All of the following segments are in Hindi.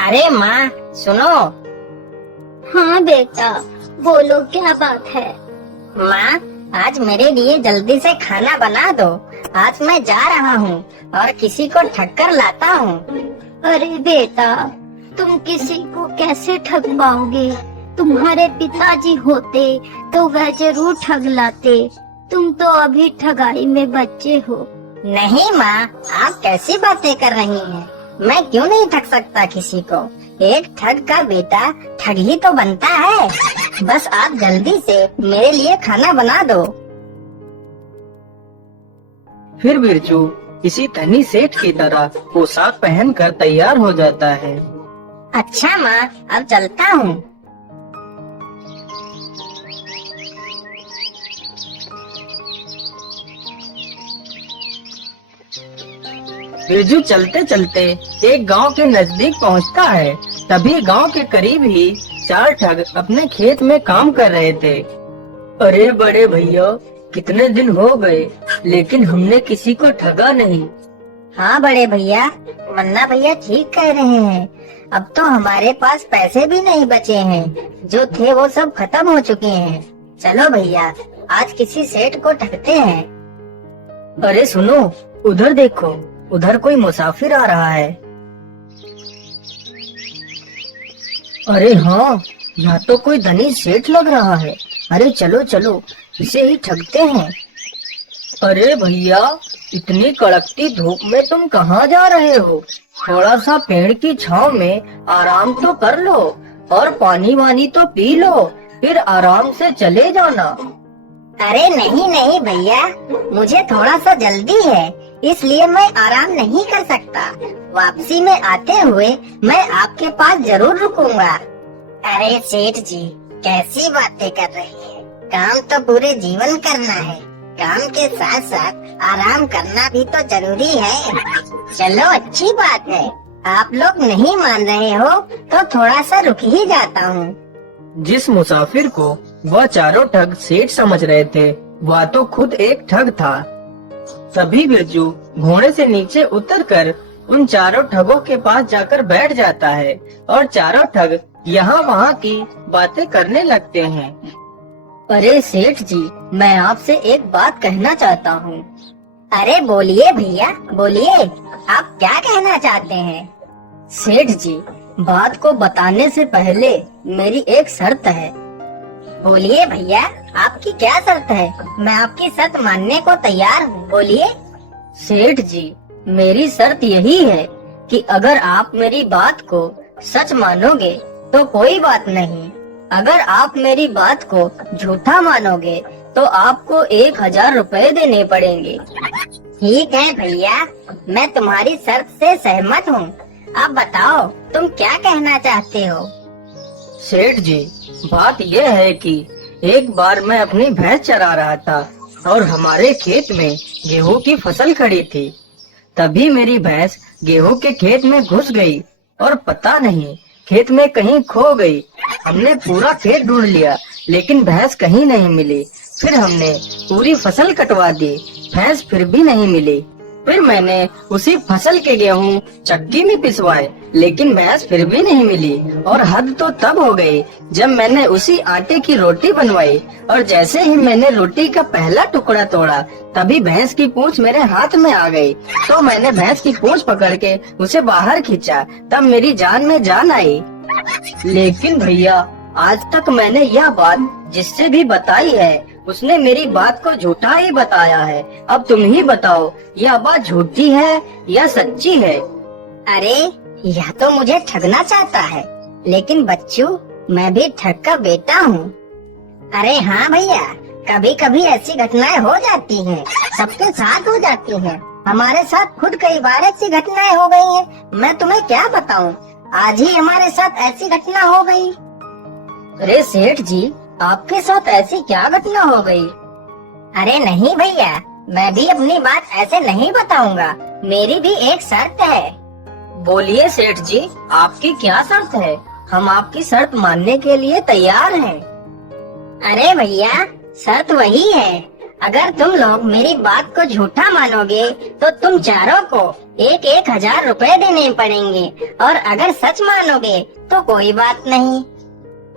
अरे माँ सुनो। हाँ बेटा, बोलो क्या बात है। माँ आज मेरे लिए जल्दी से खाना बना दो। आज मैं जा रहा हूँ और किसी को ठग कर लाता हूँ। अरे बेटा, तुम किसी को कैसे ठग पाओगे? तुम्हारे पिताजी होते तो वह जरूर ठग लाते। तुम तो अभी ठगाई में बच्चे हो। नहीं माँ, आप कैसी बातें कर रही हैं? मैं क्यों नहीं ठग सकता किसी को? एक ठग का बेटा ठग ही तो बनता है। बस आप जल्दी से मेरे लिए खाना बना दो। फिर बिरजू किसी धनी सेठ की तरह पोशाक पहनकर तैयार हो जाता है। अच्छा माँ, अब चलता हूँ। बिरजू चलते चलते एक गांव के नजदीक पहुंचता है। तभी गांव के करीब ही 4 ठग अपने खेत में काम कर रहे थे। अरे बड़े भैया, कितने दिन हो गए लेकिन हमने किसी को ठगा नहीं। हाँ बड़े भैया, मन्ना भैया ठीक कह रहे हैं। अब तो हमारे पास पैसे भी नहीं बचे हैं। जो थे वो सब खत्म हो चुके हैं। चलो भैया, आज किसी सेठ को ठगते हैं। अरे सुनो, उधर देखो, उधर कोई मुसाफिर आ रहा है। अरे हाँ, यहाँ तो कोई धनी सेठ लग रहा है। अरे चलो चलो, इसे ही ठगते हैं। अरे भैया, इतनी कड़कती धूप में तुम कहाँ जा रहे हो? थोड़ा सा पेड़ की छांव में आराम तो कर लो और पानी वानी तो पी लो, फिर आराम से चले जाना। अरे नहीं नहीं भैया, मुझे थोड़ा सा जल्दी है, इसलिए मैं आराम नहीं कर सकता। वापसी में आते हुए मैं आपके पास जरूर रुकूंगा। अरे सेठ जी, कैसी बातें कर रही है? काम तो पूरे जीवन करना है। काम के साथ साथ आराम करना भी तो जरूरी है। चलो अच्छी बात है, आप लोग नहीं मान रहे हो तो थोड़ा सा रुक ही जाता हूँ। जिस मुसाफिर को वह चारों ठग सेठ समझ रहे थे, वह तो खुद एक ठग था। तभी बिरजू घोड़े से नीचे उतरकर उन चारों ठगों के पास जाकर बैठ जाता है और चारों ठग यहाँ वहाँ की बातें करने लगते हैं। अरे सेठ जी, मैं आपसे एक बात कहना चाहता हूँ। अरे बोलिए भैया, बोलिए, आप क्या कहना चाहते हैं? सेठ जी, बात को बताने से पहले मेरी एक शर्त है। बोलिए भैया, आपकी क्या शर्त है? मैं आपकी शर्त मानने को तैयार हूँ, बोलिए। सेठ जी, मेरी शर्त यही है कि अगर आप मेरी बात को सच मानोगे तो कोई बात नहीं। अगर आप मेरी बात को झूठा मानोगे तो आपको 1000 रुपए देने पड़ेंगे। ठीक है भैया, मैं तुम्हारी शर्त से सहमत हूँ। अब बताओ, तुम क्या कहना चाहते हो? सेठ जी, बात यह है कि एक बार मैं अपनी भैंस चरा रहा था और हमारे खेत में गेहूं की फसल खड़ी थी। तभी मेरी भैंस गेहूं के खेत में घुस गई और पता नहीं खेत में कहीं खो गई। हमने पूरा खेत ढूंढ लिया लेकिन भैंस कहीं नहीं मिली। फिर हमने पूरी फसल कटवा दी, भैंस फिर भी नहीं मिली। फिर मैंने उसी फसल के गेहूं चक्की में पिसवाए लेकिन भैंस फिर भी नहीं मिली। और हद तो तब हो गई जब मैंने उसी आटे की रोटी बनवाई और जैसे ही मैंने रोटी का पहला टुकड़ा तोड़ा तभी भैंस की पूंछ मेरे हाथ में आ गई। तो मैंने भैंस की पूंछ पकड़ के उसे बाहर खींचा, तब मेरी जान में जान आई। लेकिन भैया, आज तक मैंने यह बात जिससे भी बताई है उसने मेरी बात को झूठा ही बताया है। अब तुम ही बताओ, यह बात झूठी है या सच्ची है? अरे यह तो मुझे ठगना चाहता है, लेकिन बच्चू, मैं भी ठग का बेटा हूँ। अरे हाँ भैया, कभी कभी ऐसी घटनाएं हो जाती हैं, सबके साथ हो जाती हैं। हमारे साथ खुद कई बार ऐसी घटनाएं हो गई हैं। मैं तुम्हें क्या बताऊं, आज ही हमारे साथ ऐसी घटना हो गई। अरे सेठ जी, आपके साथ ऐसी क्या घटना हो गई? अरे नहीं भैया, मैं भी अपनी बात ऐसे नहीं बताऊंगा। मेरी भी एक शर्त है। बोलिए सेठ जी, आपकी क्या शर्त है? हम आपकी शर्त मानने के लिए तैयार हैं। अरे भैया, शर्त वही है, अगर तुम लोग मेरी बात को झूठा मानोगे तो तुम चारों को 1,000 रुपए देने पड़ेंगे, और अगर सच मानोगे तो कोई बात नहीं।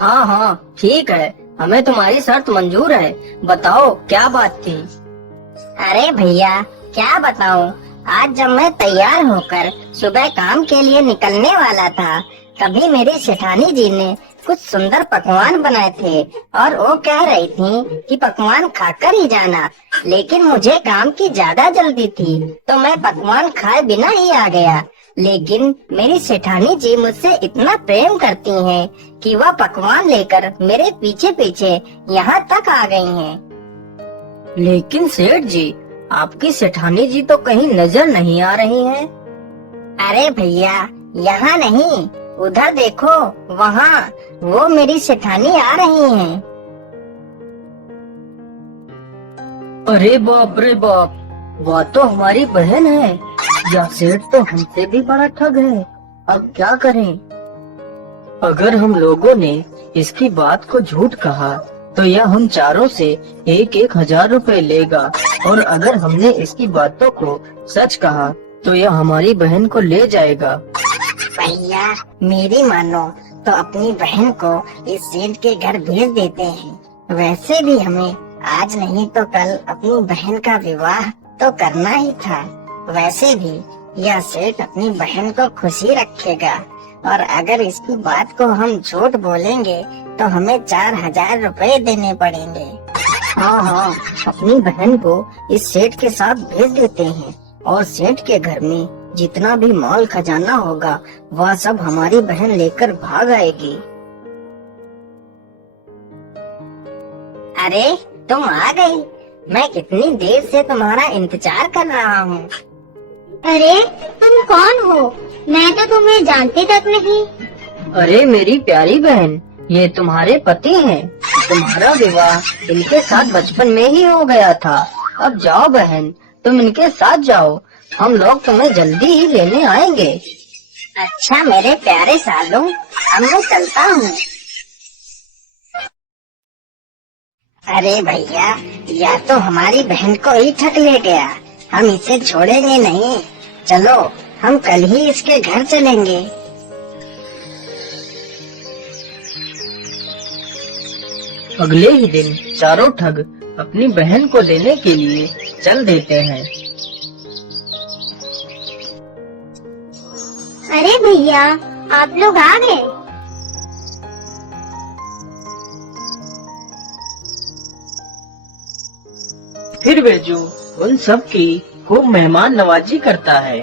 हाँ हाँ ठीक है, हमें तुम्हारी शर्त मंजूर है। बताओ क्या बात थी? अरे भैया क्या बताऊं, आज जब मैं तैयार होकर सुबह काम के लिए निकलने वाला था, तभी मेरी सेठानी जी ने कुछ सुंदर पकवान बनाए थे और वो कह रही थी कि पकवान खाकर ही जाना, लेकिन मुझे काम की ज्यादा जल्दी थी तो मैं पकवान खाए बिना ही आ गया। लेकिन मेरी सेठानी जी मुझसे इतना प्रेम करती हैं कि वह पकवान लेकर मेरे पीछे पीछे यहाँ तक आ गई हैं। लेकिन सेठ जी, आपकी सेठानी जी तो कहीं नजर नहीं आ रही हैं। अरे भैया यहाँ नहीं, उधर देखो, वहाँ वो मेरी सेठानी आ रही हैं। अरे बाप रे बाप, वह तो हमारी बहन है। यह सेठ तो हमसे भी बड़ा ठग है। अब क्या करें? अगर हम लोगों ने इसकी बात को झूठ कहा तो यह हम चारों से 1,000 रुपए लेगा, और अगर हमने इसकी बातों को सच कहा तो यह हमारी बहन को ले जाएगा। भैया मेरी मानो तो अपनी बहन को इस सेठ के घर भेज देते हैं। वैसे भी हमें आज नहीं तो कल अपनी बहन का विवाह तो करना ही था। वैसे भी यह सेठ अपनी बहन को खुशी रखेगा, और अगर इसकी बात को हम झूठ बोलेंगे तो हमें 4,000 रुपए देने पड़ेंगे। हाँ हाँ, अपनी बहन को इस सेठ के साथ भेज देते हैं, और सेठ के घर में जितना भी माल खजाना होगा वह सब हमारी बहन लेकर भाग आएगी। अरे तुम आ गई, मैं कितनी देर से तुम्हारा इंतजार कर रहा हूँ। अरे तुम कौन हो? मैं तो तुम्हें जानती तक नहीं। अरे मेरी प्यारी बहन, ये तुम्हारे पति हैं। तुम्हारा विवाह इनके साथ बचपन में ही हो गया था। अब जाओ बहन, तुम इनके साथ जाओ, हम लोग तुम्हें जल्दी ही लेने आएंगे। अच्छा मेरे प्यारे सालों, अब मैं चलता हूँ। अरे भैया, या तो हमारी बहन को ही ठग ले गया, हम इसे छोड़ेंगे नहीं। चलो हम कल ही इसके घर चलेंगे। अगले ही दिन चारों ठग अपनी बहन को लेने के लिए चल देते हैं। अरे भैया आप लोग आ गए। फिर बिरजू उन सब की खूब मेहमान नवाजी करता है।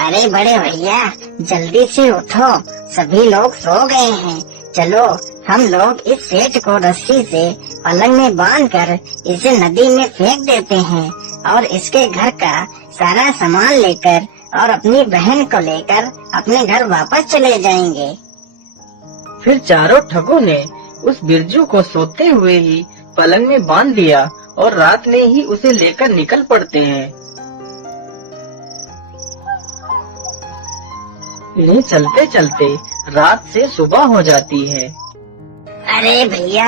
अरे बड़े भैया जल्दी से उठो, सभी लोग सो गए हैं। चलो हम लोग इस सेठ को रस्सी से पलंग में बांधकर इसे नदी में फेंक देते हैं, और इसके घर का सारा सामान लेकर और अपनी बहन को लेकर अपने घर वापस चले जाएंगे। फिर चारों ठगों ने उस बिरजू को सोते हुए ही पलंग में बांध दिया, और रात में ही उसे लेकर निकल पड़ते हैं। इन्हें चलते चलते रात से सुबह हो जाती है। अरे भैया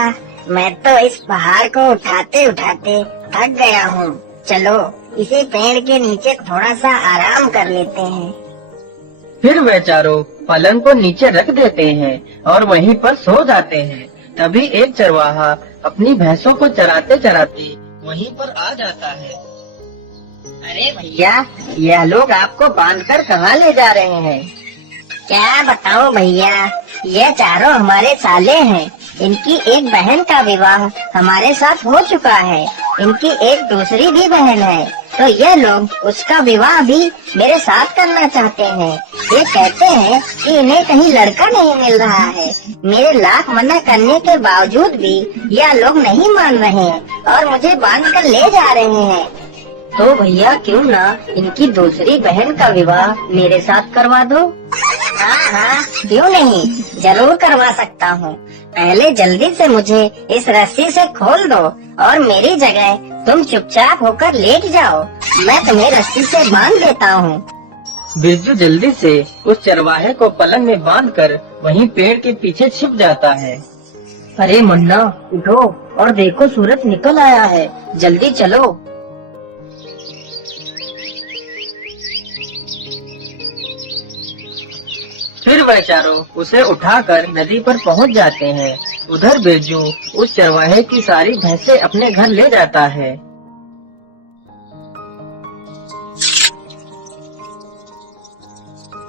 मैं तो इस पहाड़ को उठाते उठाते थक गया हूँ। चलो इसी पेड़ के नीचे थोड़ा सा आराम कर लेते हैं। फिर वे चारों पलंग को नीचे रख देते हैं और वहीं पर सो जाते हैं। तभी एक चरवाहा अपनी भैंसों को चराते चराते वहीं पर आ जाता है। अरे भैया यह लोग आपको बांधकर कहाँ ले जा रहे हैं? क्या बताओ भैया, ये चारों हमारे साले हैं। इनकी एक बहन का विवाह हमारे साथ हो चुका है, इनकी एक दूसरी भी बहन है, तो ये लोग उसका विवाह भी मेरे साथ करना चाहते हैं। ये कहते हैं कि इन्हें कहीं लड़का नहीं मिल रहा है। मेरे लाख मना करने के बावजूद भी यह लोग नहीं मान रहे हैं और मुझे बांध कर ले जा रहे हैं। तो भैया क्यों ना इनकी दूसरी बहन का विवाह मेरे साथ करवा दो? हाँ, क्यों नहीं, जरूर करवा सकता हूँ। पहले जल्दी से मुझे इस रस्सी से खोल दो और मेरी जगह तुम चुपचाप होकर लेट जाओ। मैं तुम्हें रस्सी से बांध देता हूँ। बिरजू जल्दी से उस चरवाहे को पलंग में बांधकर वहीं पेड़ के पीछे छिप जाता है। अरे मुन्ना, उठो और देखो सूरज निकल आया है, जल्दी चलो। फिर वह चारों उसे उठाकर नदी पर पहुंच जाते हैं। उधर बिरजू उस चरवाहे की सारी भैंसें अपने घर ले जाता है।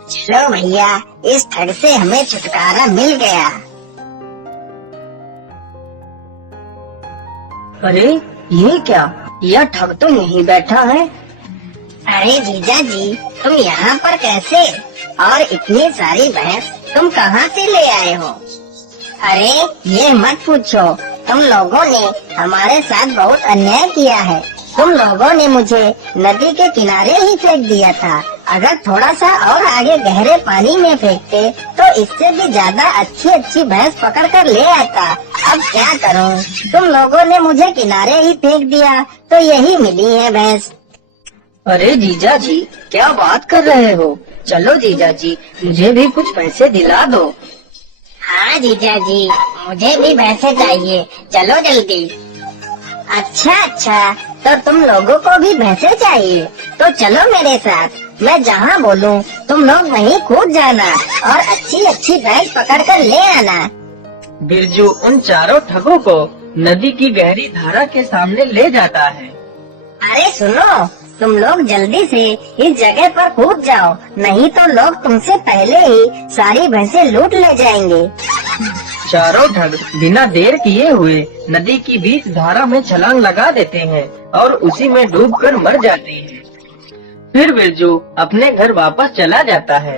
चलो भैया, इस ठग से हमें छुटकारा मिल गया। अरे ये क्या, यह ठग तो यहीं बैठा है। अरे जीजा जी, तुम यहाँ पर कैसे? और इतनी सारी भैंस तुम कहाँ से ले आए हो? अरे ये मत पूछो, तुम लोगों ने हमारे साथ बहुत अन्याय किया है। तुम लोगों ने मुझे नदी के किनारे ही फेंक दिया था। अगर थोड़ा सा और आगे गहरे पानी में फेंकते तो इससे भी ज्यादा अच्छी भैंस पकड़ कर ले आता। अब क्या करूं? तुम लोगों ने मुझे किनारे ही फेंक दिया तो यही मिली है भैंस। अरे जीजा जी, क्या बात कर रहे हो? चलो जीजा जी, मुझे भी कुछ पैसे दिला दो। हाँ जीजा जी, मुझे भी भैंसे चाहिए, चलो जल्दी। अच्छा, तो तुम लोगों को भी भैंसे चाहिए? तो चलो मेरे साथ, मैं जहाँ बोलूँ तुम लोग वहीं कूद जाना और अच्छी भैंस पकड़ कर ले आना। बिरजू उन चारों ठगों को नदी की गहरी धारा के सामने ले जाता है। अरे सुनो, तुम लोग जल्दी से इस जगह पर कूद जाओ, नहीं तो लोग तुमसे पहले ही सारी भैंसें लूट ले जाएंगे। चारों ठग बिना देर किए हुए नदी की बीच धारा में छलांग लगा देते हैं और उसी में डूबकर मर जाते हैं। फिर बिरजू अपने घर वापस चला जाता है।